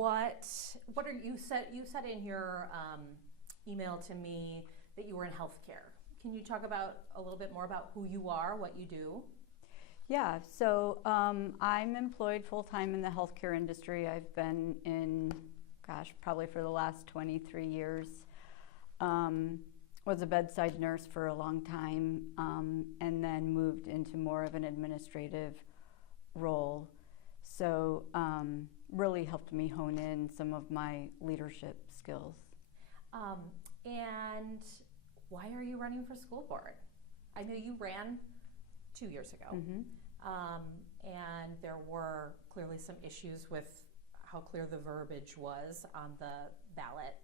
what are you said in your email to me that you were in healthcare. Can you talk about a little bit more about who you are, what you do? Yeah, so I'm employed full-time in the healthcare industry. I've been in, probably for the last 23 years. Was a bedside nurse for a long time, and then moved into more of an administrative role. So really helped me hone in some of my leadership skills. And why are you running for school board? I know you ran 2 years ago, and there were clearly some issues with how clear the verbiage was on the ballot.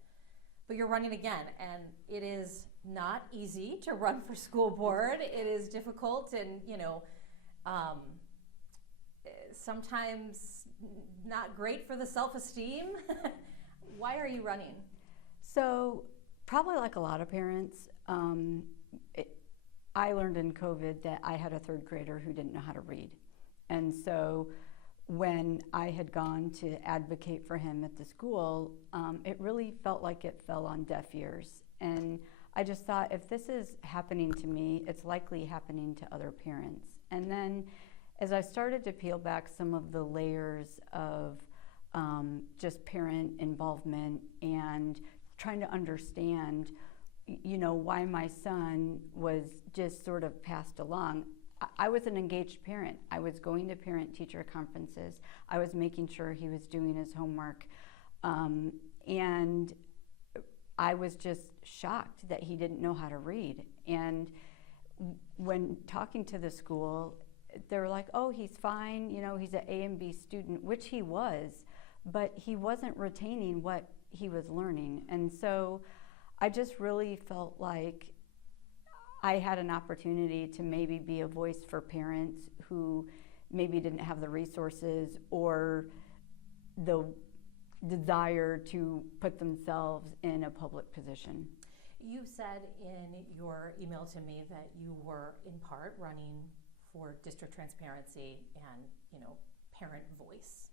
But you're running again, and it is not easy to run for school board. It is difficult, and sometimes not great for the self-esteem. Why are you running? So probably like a lot of parents, I learned in COVID that I had a third grader who didn't know how to read. And so when I had gone to advocate for him at the school, it really felt like it fell on deaf ears. And I just thought, if this is happening to me, it's likely happening to other parents. And then as I started to peel back some of the layers of just parent involvement and trying to understand, why my son was just sort of passed along. I was an engaged parent. I was going to parent-teacher conferences. I was making sure he was doing his homework. And I was just shocked that he didn't know how to read. And when talking to the school, they were like, oh, he's fine, he's an A and B student, which he was, but he wasn't retaining what he was learning. And so I just really felt like I had an opportunity to maybe be a voice for parents who maybe didn't have the resources or the desire to put themselves in a public position. You said in your email to me that you were in part running for district transparency and, parent voice.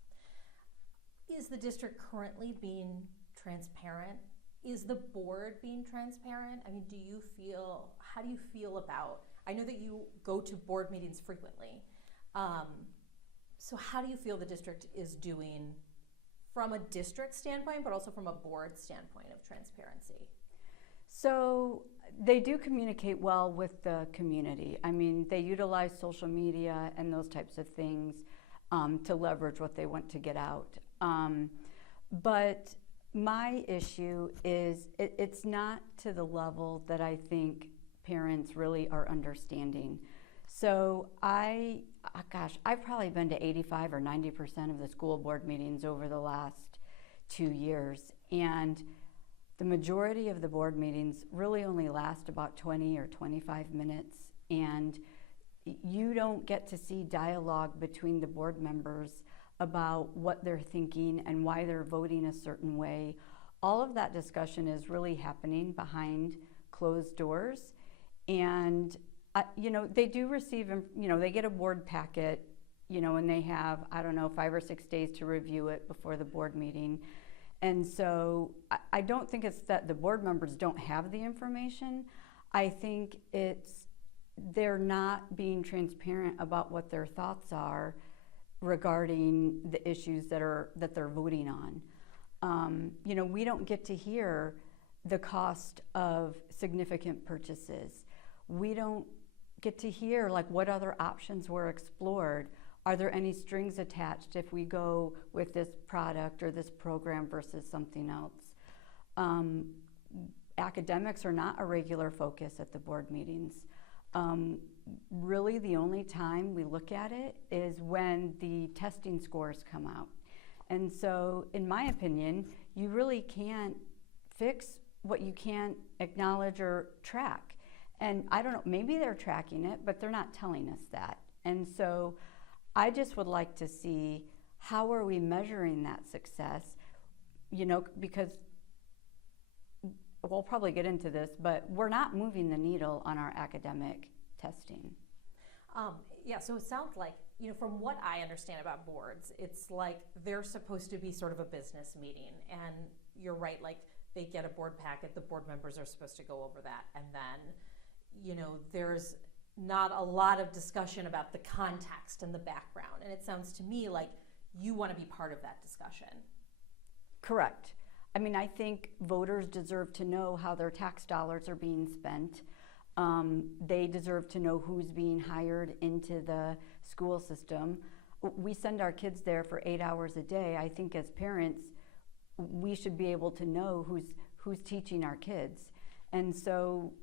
Is the district currently being transparent? Is the board being transparent? I mean, how do you feel about, I know that you go to board meetings frequently. So how do you feel the district is doing from a district standpoint, but also from a board standpoint of transparency? So they do communicate well with the community. I mean, they utilize social media and those types of things to leverage what they want to get out. But my issue is it's not to the level that I think parents really are understanding. So I've probably been to 85 or 90% of the school board meetings over the last 2 years. And the majority of the board meetings really only last about 20 or 25 minutes. And you don't get to see dialogue between the board members about what they're thinking and why they're voting a certain way. All of that discussion is really happening behind closed doors. And, they do receive, they get a board packet, and they have, 5 or 6 days to review it before the board meeting. And so I don't think it's that the board members don't have the information. I think they're not being transparent about what their thoughts are regarding the issues that they're voting on. We don't get to hear the cost of significant purchases. We don't get to hear what other options were explored. Are there any strings attached if we go with this product or this program versus something else? Academics are not a regular focus at the board meetings. Really, the only time we look at it is when the testing scores come out. And so, in my opinion, you really can't fix what you can't acknowledge or track. And I don't know, maybe they're tracking it, but they're not telling us that. And so I just would like to see, how are we measuring that success? Because we'll probably get into this, but we're not moving the needle on our academic testing. Yeah, so it sounds like, from what I understand about boards, it's like they're supposed to be sort of a business meeting. And you're right, like they get a board packet, the board members are supposed to go over that. And then, there's not a lot of discussion about the context and the background. And it sounds to me like you want to be part of that discussion. Correct. I mean, I think voters deserve to know how their tax dollars are being spent. They deserve to know who's being hired into the school system. We send our kids there for 8 hours a day. I think as parents, we should be able to know who's teaching our kids. And so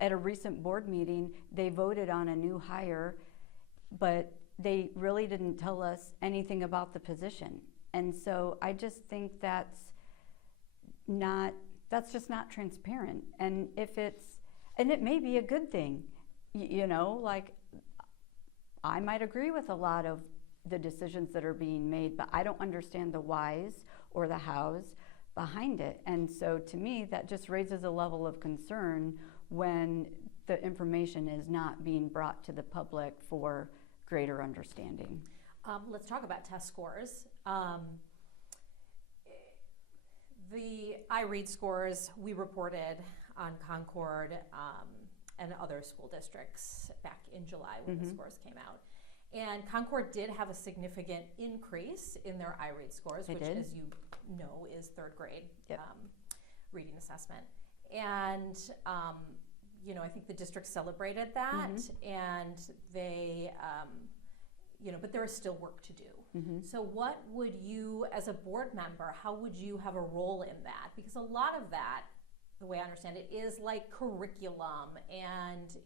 at a recent board meeting, they voted on a new hire, but they really didn't tell us anything about the position. And so I just think that's just not transparent. And it may be a good thing, like I might agree with a lot of the decisions that are being made, but I don't understand the whys or the hows behind it. And so to me, that just raises a level of concern when the information is not being brought to the public for greater understanding. Let's talk about test scores. The iRead scores we reported on Concord and other school districts back in July when the scores came out. And Concord did have a significant increase in their iRead scores, which, as you know, is third grade reading assessment. And, I think the district celebrated that, and they, but there is still work to do. So what would you, as a board member, how would you have a role in that? Because a lot of that, the way I understand it, is like curriculum and,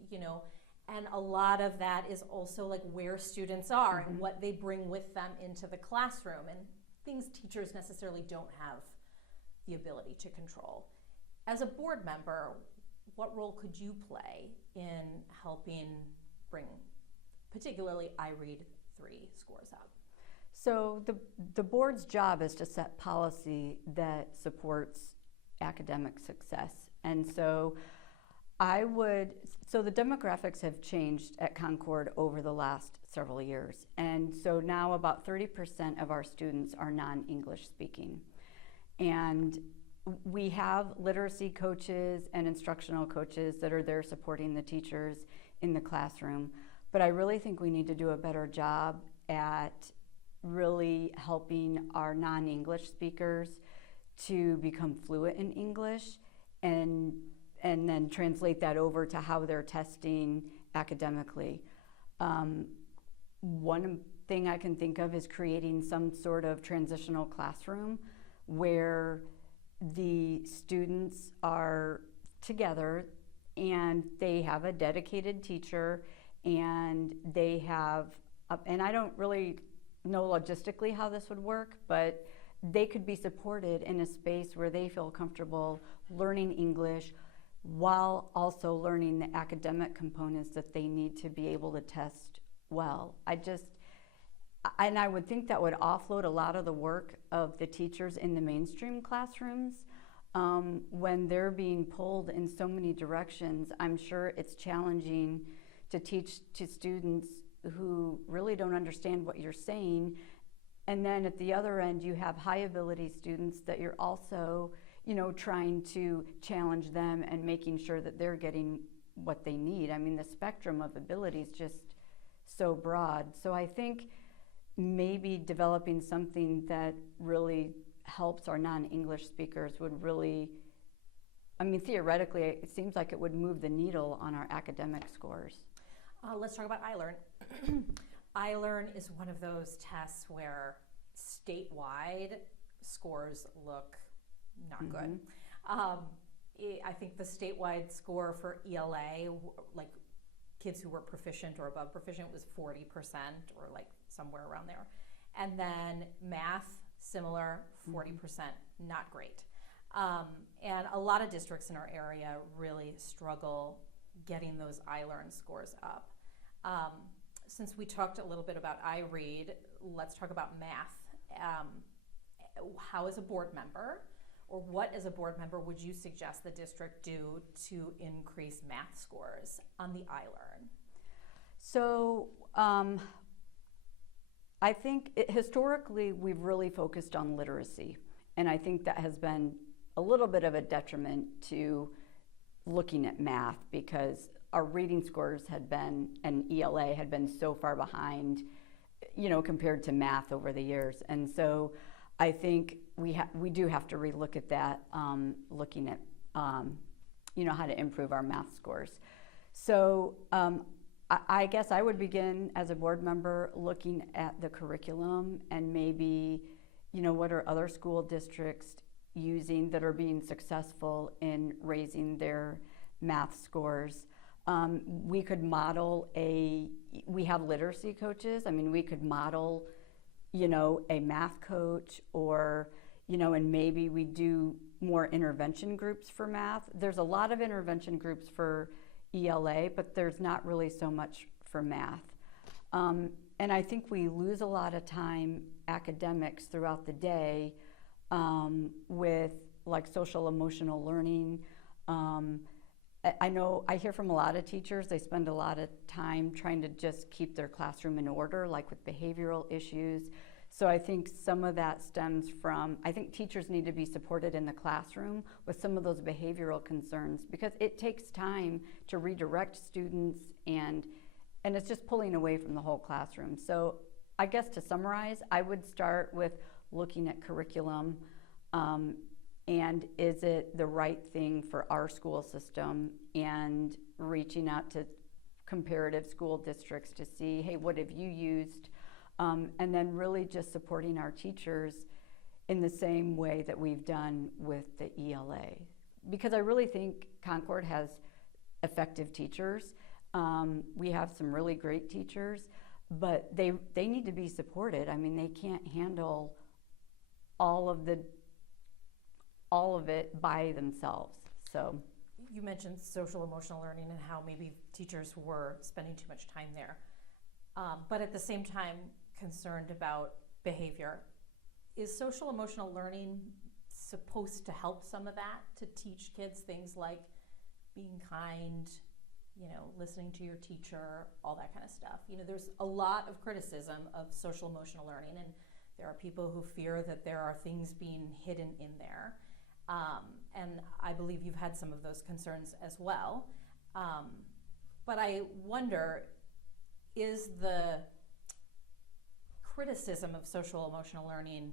and a lot of that is also like where students are and what they bring with them into the classroom and things teachers necessarily don't have the ability to control. As a board member, what role could you play in helping bring particularly iRead 3 scores up? So the board's job is to set policy that supports academic success. And so the demographics have changed at Concord over the last several years. And so now about 30% of our students are non-English speaking. And we have literacy coaches and instructional coaches that are there supporting the teachers in the classroom. But I really think we need to do a better job at really helping our non-English speakers to become fluent in English and then translate that over to how they're testing academically. One thing I can think of is creating some sort of transitional classroom where the students are together and they have a dedicated teacher and they have, and I don't really know logistically how this would work, but they could be supported in a space where they feel comfortable learning English while also learning the academic components that they need to be able to test well. I would think that would offload a lot of the work of the teachers in the mainstream classrooms. When they're being pulled in so many directions, I'm sure it's challenging to teach to students who really don't understand what you're saying. And then at the other end, you have high ability students that you're also, trying to challenge them and making sure that they're getting what they need. I mean, the spectrum of ability is just so broad. So I think maybe developing something that really helps our non-English speakers would really, theoretically, it seems like it would move the needle on our academic scores. Let's talk about iLearn. iLearn is one of those tests where statewide scores look not good. I think the statewide score for ELA, like kids who were proficient or above proficient, was 40% or like somewhere around there. And then math, similar, 40%, not great. And a lot of districts in our area really struggle getting those iLearn scores up. Since we talked a little bit about iRead, let's talk about math. How, as a board member, or what as a board member would you suggest the district do to increase math scores on the iLearn? So I think historically we've really focused on literacy, and I think that has been a little bit of a detriment to looking at math because our reading scores had been, and ELA had been so far behind, compared to math over the years. And so I think we do have to relook at that, looking at, how to improve our math scores. So I guess I would begin as a board member looking at the curriculum and maybe, what are other school districts using that are being successful in raising their math scores. We could model we have literacy coaches. I mean, we could model, a math coach or, and maybe we do more intervention groups for math. There's a lot of intervention groups for ELA, but there's not really so much for math. And I think we lose a lot of time academics throughout the day with like social emotional learning. I hear from a lot of teachers, they spend a lot of time trying to just keep their classroom in order, like with behavioral issues. So I think some of that stems from, I think teachers need to be supported in the classroom with some of those behavioral concerns because it takes time to redirect students and it's just pulling away from the whole classroom. So I guess to summarize, I would start with looking at curriculum and is it the right thing for our school system, and reaching out to comparative school districts to see, hey, what have you used? And then really just supporting our teachers in the same way that we've done with the ELA. Because I really think Concord has effective teachers. We have some really great teachers, but they need to be supported. I mean, they can't handle all of it by themselves. So you mentioned social emotional learning and how maybe teachers were spending too much time there, but at the same time concerned about behavior. Is social emotional learning supposed to help some of that, to teach kids things like being kind, listening to your teacher, all that kind of stuff? There's a lot of criticism of social emotional learning, and there are people who fear that there are things being hidden in there. And I believe you've had some of those concerns as well. But I wonder, is the criticism of social emotional learning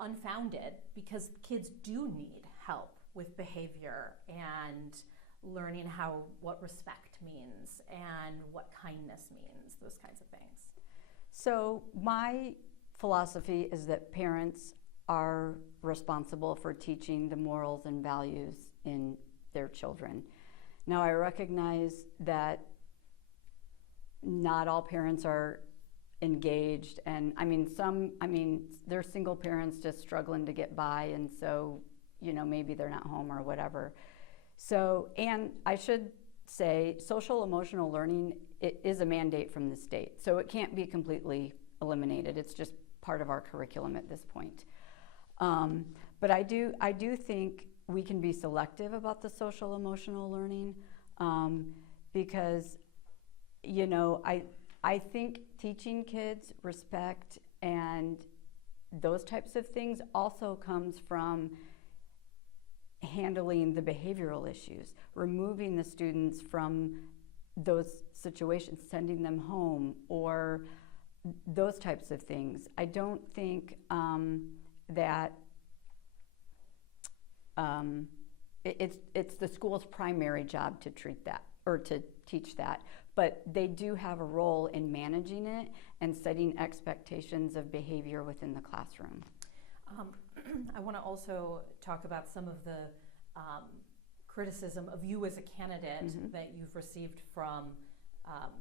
unfounded? Because kids do need help with behavior and learning what respect means and what kindness means, those kinds of things. So my philosophy is that parents are responsible for teaching the morals and values in their children. Now, I recognize that not all parents are engaged, and they're single parents just struggling to get by, and so, maybe they're not home or whatever. So, and I should say, social emotional learning, it is a mandate from the state, so it can't be completely eliminated. It's just part of our curriculum at this point. But I do think we can be selective about the social emotional learning because, I think teaching kids respect and those types of things also comes from handling the behavioral issues, removing the students from those situations, sending them home, or those types of things. I don't think that it's the school's primary job to treat that or to teach that, but they do have a role in managing it and setting expectations of behavior within the classroom. I want to also talk about some of the criticism of you as a candidate Mm-hmm. that you've received from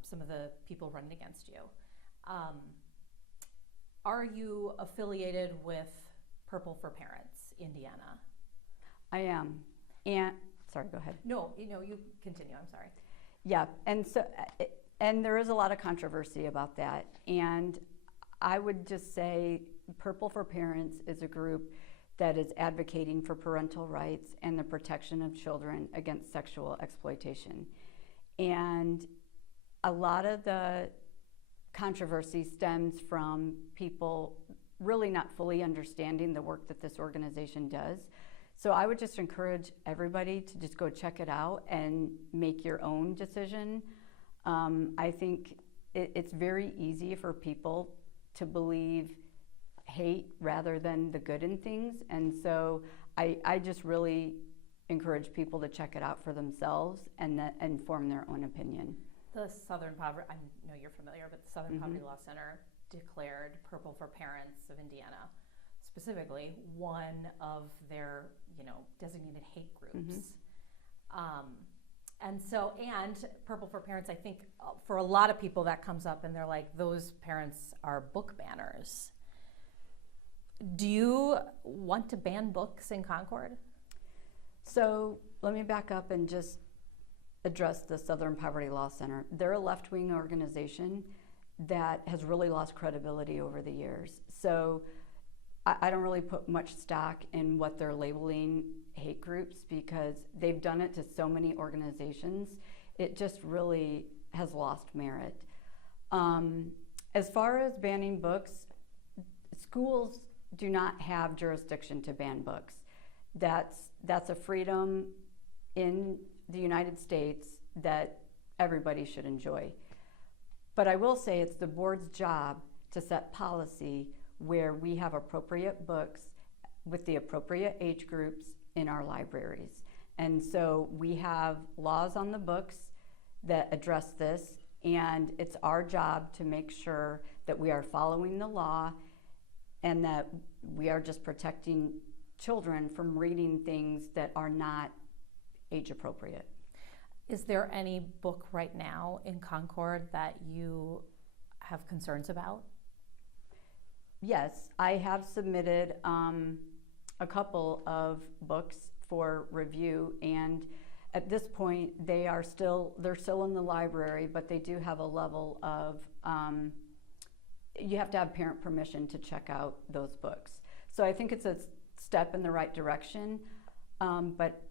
some of the people running against you. Are you affiliated with Purple for Parents, Indiana? I am. And, sorry, go ahead. No, you continue, I'm sorry. Yeah, and so, and there is a lot of controversy about that. And I would just say Purple for Parents is a group that is advocating for parental rights and the protection of children against sexual exploitation. And a lot of the controversy stems from people really not fully understanding the work that this organization does. So I would just encourage everybody to just go check it out and make your own decision. I think it's very easy for people to believe hate rather than the good in things. And so I just really encourage people to check it out for themselves and form their own opinion. The Southern Poverty, I know you're familiar, but the Southern Poverty Law Center declared Purple for Parents of Indiana, specifically one of their, designated hate groups. And Purple for Parents, I think for a lot of people that comes up and they're like, those parents are book banners. Do you want to ban books in Concord? So let me back up and just address the Southern Poverty Law Center. They're a left-wing organization that has really lost credibility over the years. So I don't really put much stock in what they're labeling hate groups because they've done it to so many organizations. It just really has lost merit. As far as banning books, schools do not have jurisdiction to ban books. That's a freedom in the United States that everybody should enjoy. But I will say it's the board's job to set policy where we have appropriate books with the appropriate age groups in our libraries. And so we have laws on the books that address this, and it's our job to make sure that we are following the law and that we are just protecting children from reading things that are not age appropriate. Is there any book right now in Concord that you have concerns about? Yes, I have submitted a couple of books for review, and at this point they're still in the library, but they do have a level of you have to have parent permission to check out those books. So I think it's a step in the right direction, but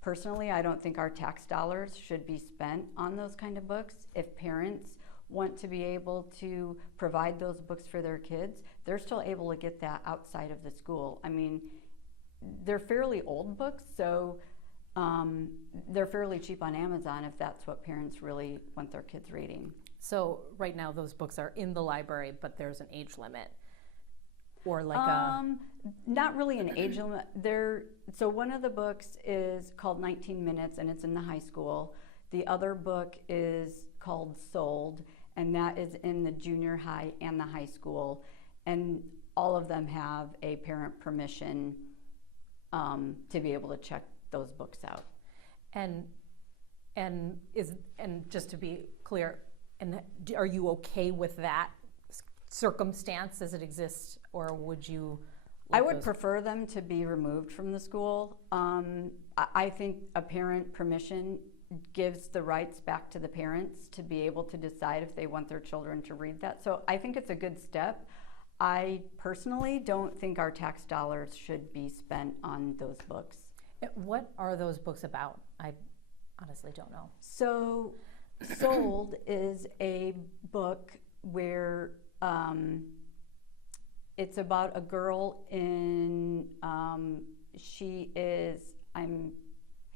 personally, I don't think our tax dollars should be spent on those kind of books. If parents want to be able to provide those books for their kids, they're still able to get that outside of the school. I mean, they're fairly old books, so they're fairly cheap on Amazon if that's what parents really want their kids reading. So right now those books are in the library, but there's an age limit? Or like not really an age limit. So one of the books is called 19 Minutes, and it's in the high school. The other book is called Sold, and that is in the junior high and the high school. And all of them have a parent permission to be able to check those books out. And just to be clear, are you okay with that circumstance as it exists, or would you? I would prefer them to be removed from the school. I think a parent permission gives the rights back to the parents to be able to decide if they want their children to read that. So I think it's a good step. I personally don't think our tax dollars should be spent on those books. What are those books about? I honestly don't know. So Sold is a book where it's about a girl in, I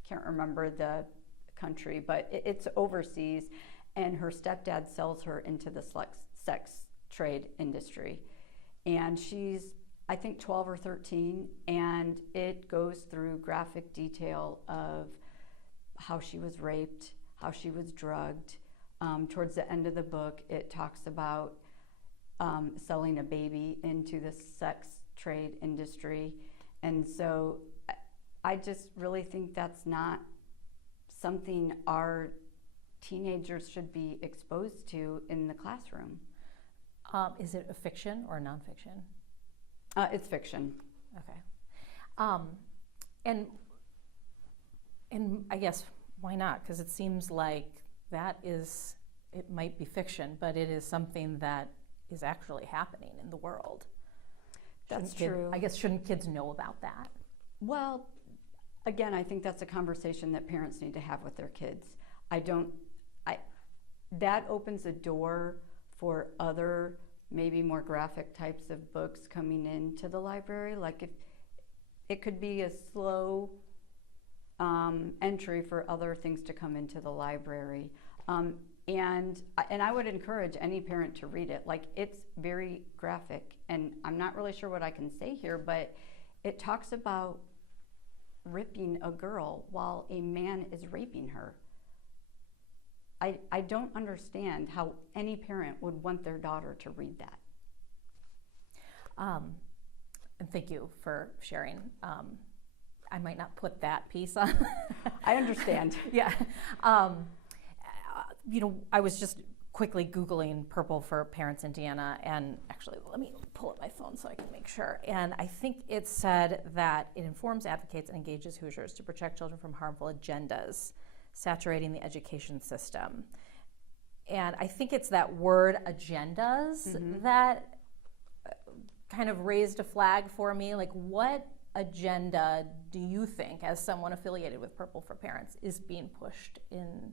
can't remember the country, but it's overseas, and her stepdad sells her into the sex trade industry. And she's, I think, 12 or 13, and it goes through graphic detail of how she was raped, how she was drugged. Towards the end of the book, it talks about selling a baby into the sex trade industry. And so I just really think that's not something our teenagers should be exposed to in the classroom. Is it a fiction or nonfiction? It's fiction. Okay. And I guess why not? Because it seems like it might be fiction, but it is something that is actually happening in the world. That's true. I guess shouldn't kids know about that? Well, again, I think that's a conversation that parents need to have with their kids. that opens a door for other, maybe more graphic types of books coming into the library. Like if it could be a slow entry for other things to come into the library. And I would encourage any parent to read it. Like, it's very graphic, and I'm not really sure what I can say here, but it talks about ripping a girl while a man is raping her. I don't understand how any parent would want their daughter to read that. And thank you for sharing. I might not put that piece on. I understand. Yeah. I was just quickly Googling Purple for Parents Indiana, and actually, let me pull up my phone so I can make sure. And I think it said that it informs, advocates, and engages Hoosiers to protect children from harmful agendas saturating the education system. And I think it's that word agendas that kind of raised a flag for me. Like, what agenda do you think, as someone affiliated with Purple for Parents, is being pushed in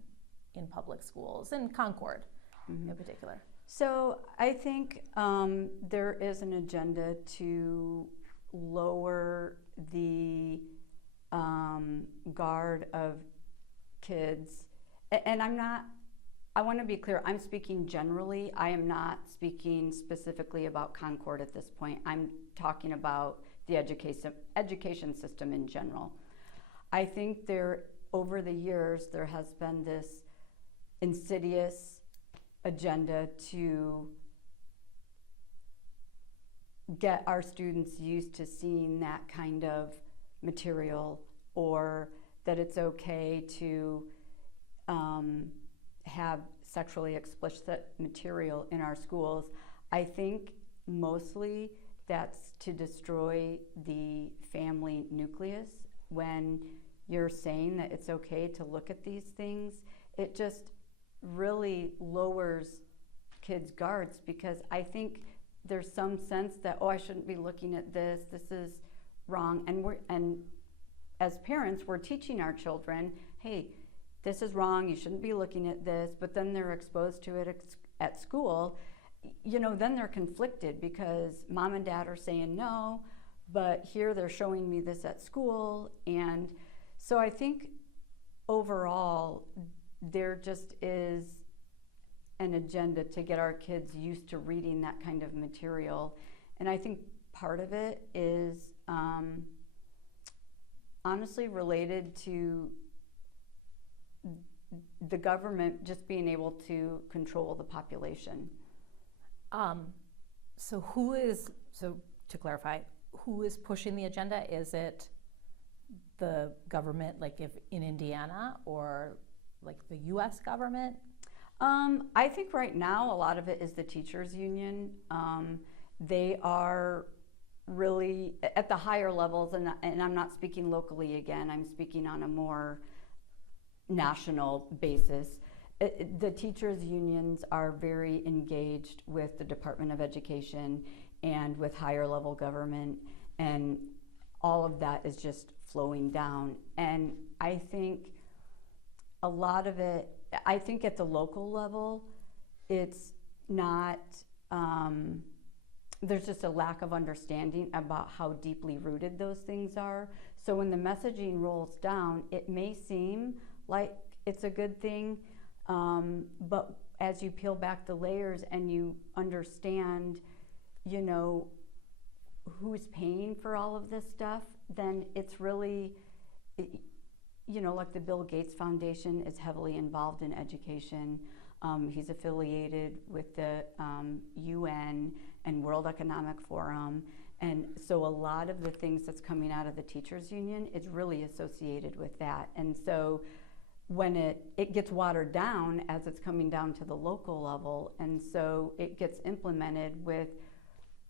public schools, in Concord in particular? So I think there is an agenda to lower the guard of kids. And I want to be clear, I'm speaking generally. I am not speaking specifically about Concord at this point. I'm talking about the education system in general. I think over the years, there has been this insidious agenda to get our students used to seeing that kind of material, or that it's okay to have sexually explicit material in our schools. I think mostly that's to destroy the family nucleus. When you're saying that it's okay to look at these things, it just really lowers kids' guards, because I think there's some sense that, I shouldn't be looking at this is wrong. And as parents, we're teaching our children, hey, this is wrong, you shouldn't be looking at this, but then they're exposed to it at school. Then they're conflicted because mom and dad are saying no, but here they're showing me this at school. And so I think overall, there just is an agenda to get our kids used to reading that kind of material. And I think part of it is honestly related to the government just being able to control the population. So to clarify, who is pushing the agenda? Is it the government, like if in Indiana, or like the U.S. government? I think right now a lot of it is the teachers union. They are really at the higher levels, and I'm not speaking locally again, I'm speaking on a more national basis. The teachers unions are very engaged with the Department of Education and with higher level government, and all of that is just flowing down. And I think a lot of it, I think at the local level, it's not, there's just a lack of understanding about how deeply rooted those things are. So when the messaging rolls down, it may seem like it's a good thing, but as you peel back the layers and you understand, who's paying for all of this stuff, then it's really, like the Bill Gates Foundation is heavily involved in education. He's affiliated with the UN and World Economic Forum. And so a lot of the things that's coming out of the teachers union is really associated with that. And so when it gets watered down as it's coming down to the local level, and so it gets implemented with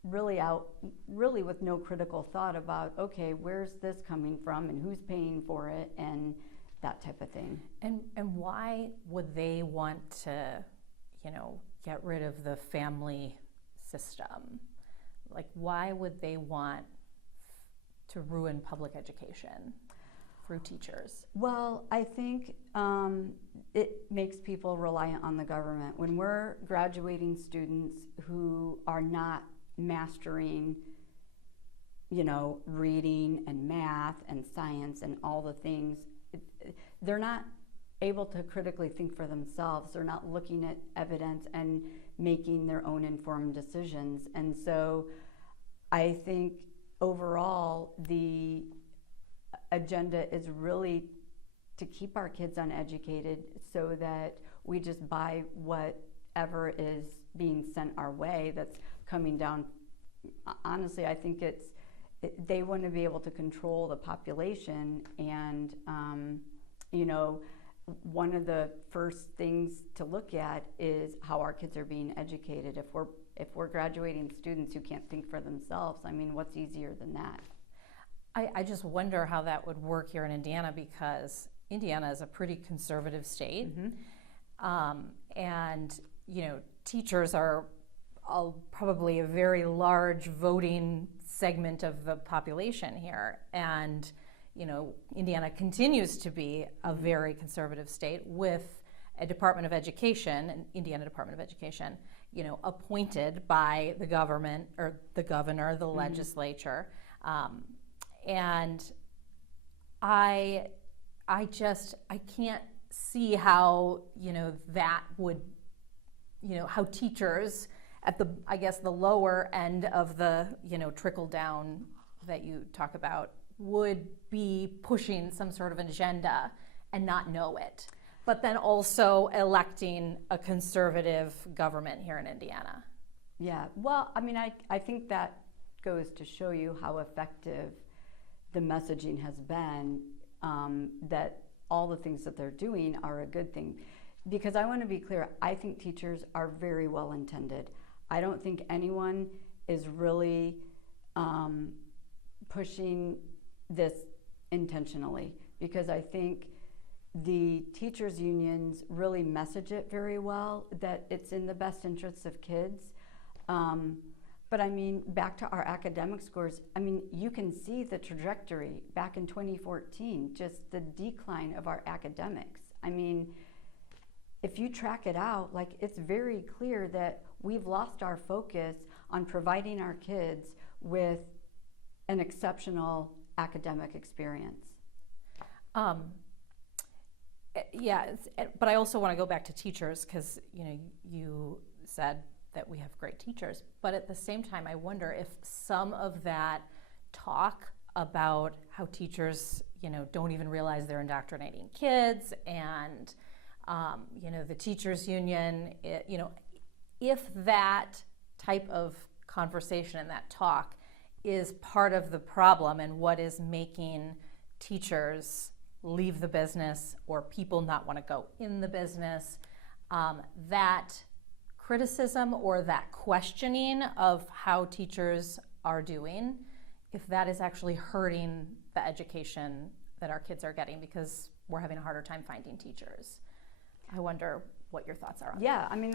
really with no critical thought about, okay, where's this coming from and who's paying for it and that type of thing. And why would they want to, get rid of the family system? Like, why would they want to ruin public education? through teachers? Well, I think it makes people reliant on the government. When we're graduating students who are not mastering, reading and math and science and all the things, they're not able to critically think for themselves. They're not looking at evidence and making their own informed decisions. And so I think overall the agenda is really to keep our kids uneducated so that we just buy whatever is being sent our way that's coming down. Honestly, I think they want to be able to control the population, and one of the first things to look at is how our kids are being educated. If we're graduating students who can't think for themselves, I mean, what's easier than that? I just wonder how that would work here in Indiana, because Indiana is a pretty conservative state. Mm-hmm. And teachers are probably a very large voting segment of the population here, and Indiana continues to be a very conservative state with a Department of Education, an Indiana Department of Education, appointed by the government or the governor, the mm-hmm. legislature, and I can't see how that would how teachers at the lower end of the trickle down that you talk about would be pushing some sort of an agenda and not know it, but then also electing a conservative government here in Indiana. Yeah, well, I mean, I think that goes to show you how effective the messaging has been, that all the things that they're doing are a good thing. Because I want to be clear, I think teachers are very well intended. I don't think anyone is really pushing this intentionally, because I think the teachers' unions really message it very well, that it's in the best interests of kids. But I mean, back to our academic scores, I mean, you can see the trajectory back in 2014, just the decline of our academics. I mean, if you track it out, like, it's very clear that we've lost our focus on providing our kids with an exceptional academic experience. Yeah, but I also want to go back to teachers, because you said that we have great teachers, but at the same time, I wonder if some of that talk about how teachers, don't even realize they're indoctrinating kids, and the teachers union, if that type of conversation and that talk is part of the problem and what is making teachers leave the business or people not want to go in the business, that criticism or that questioning of how teachers are doing, if that is actually hurting the education that our kids are getting, because we're having a harder time finding teachers. I wonder what your thoughts are on that. Yeah, I mean,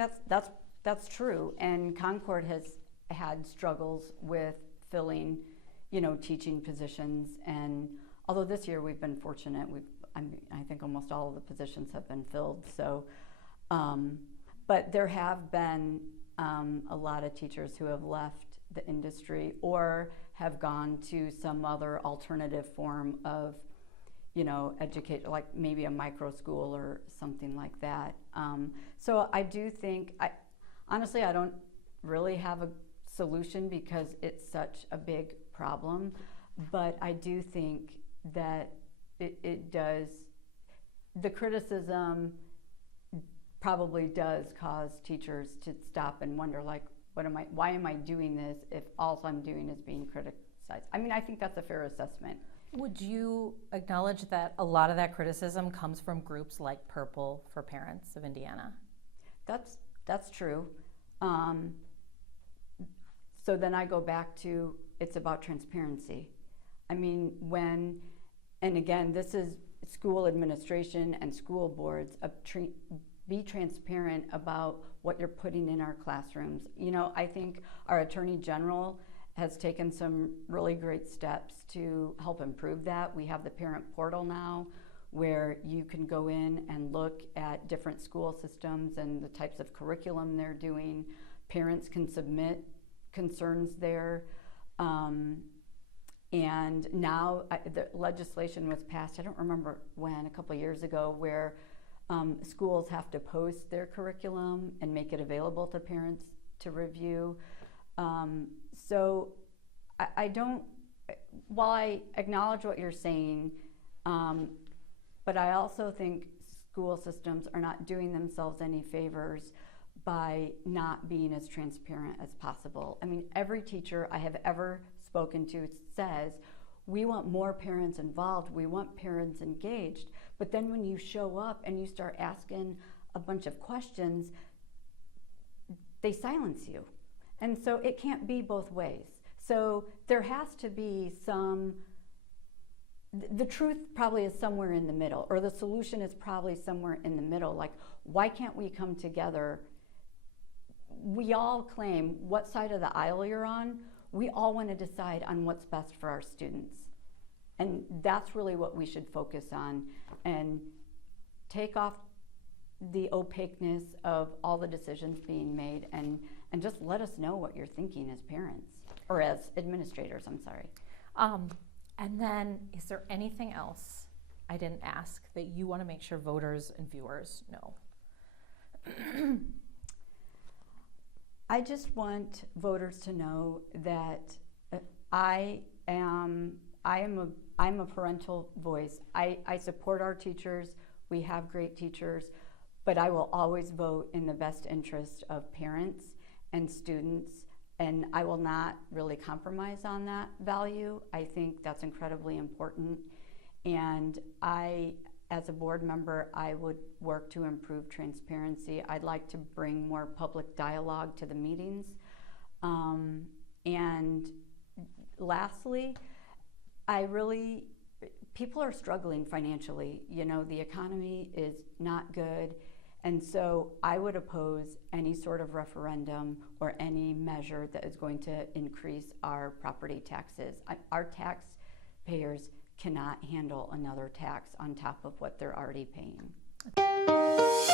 that's true. And Concord has had struggles with filling, teaching positions. And although this year we've been fortunate, I think almost all of the positions have been filled. So, but there have been a lot of teachers who have left the industry or have gone to some other alternative form of, educate, like maybe a micro school or something like that. So I do think, honestly, I don't really have a solution because it's such a big problem, but I do think that it does, the criticism probably does cause teachers to stop and wonder, like, why am I doing this if all I'm doing is being criticized? I mean, I think that's a fair assessment. Would you acknowledge that a lot of that criticism comes from groups like Purple for Parents of Indiana? That's true. So then I go back to, it's about transparency. I mean, and again, this is school administration and school boards, be transparent about what you're putting in our classrooms. I think our Attorney General has taken some really great steps to help improve that. We have the parent portal now where you can go in and look at different school systems and the types of curriculum they're doing. Parents can submit concerns there. And now the legislation was passed, I don't remember when, a couple of years ago, where schools have to post their curriculum and make it available to parents to review. So I don't, while I acknowledge what you're saying, but I also think school systems are not doing themselves any favors by not being as transparent as possible. I mean, every teacher I have ever spoken to says, we want more parents involved, we want parents engaged, but then when you show up and you start asking a bunch of questions, they silence you. And so it can't be both ways. So there has to be some, the truth probably is somewhere in the middle, or the solution is probably somewhere in the middle. Like, why can't we come together? We all claim what side of the aisle you're on. We all want to decide on what's best for our students. And that's really what we should focus on, and take off the opaqueness of all the decisions being made, and just let us know what you're thinking as parents, or as administrators, I'm sorry. And then, is there anything else I didn't ask that you want to make sure voters and viewers know? I just want voters to know that I'm a parental voice. I support our teachers. We have great teachers, but I will always vote in the best interest of parents and students, and I will not really compromise on that value. I think that's incredibly important, and as a board member, I would work to improve transparency. I'd like to bring more public dialogue to the meetings. And lastly, people are struggling financially. You know, the economy is not good. And so I would oppose any sort of referendum or any measure that is going to increase our property taxes. Our taxpayers cannot handle another tax on top of what they're already paying.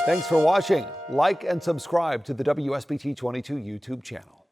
Thanks for watching. Like and subscribe to the WSBT 22 YouTube channel.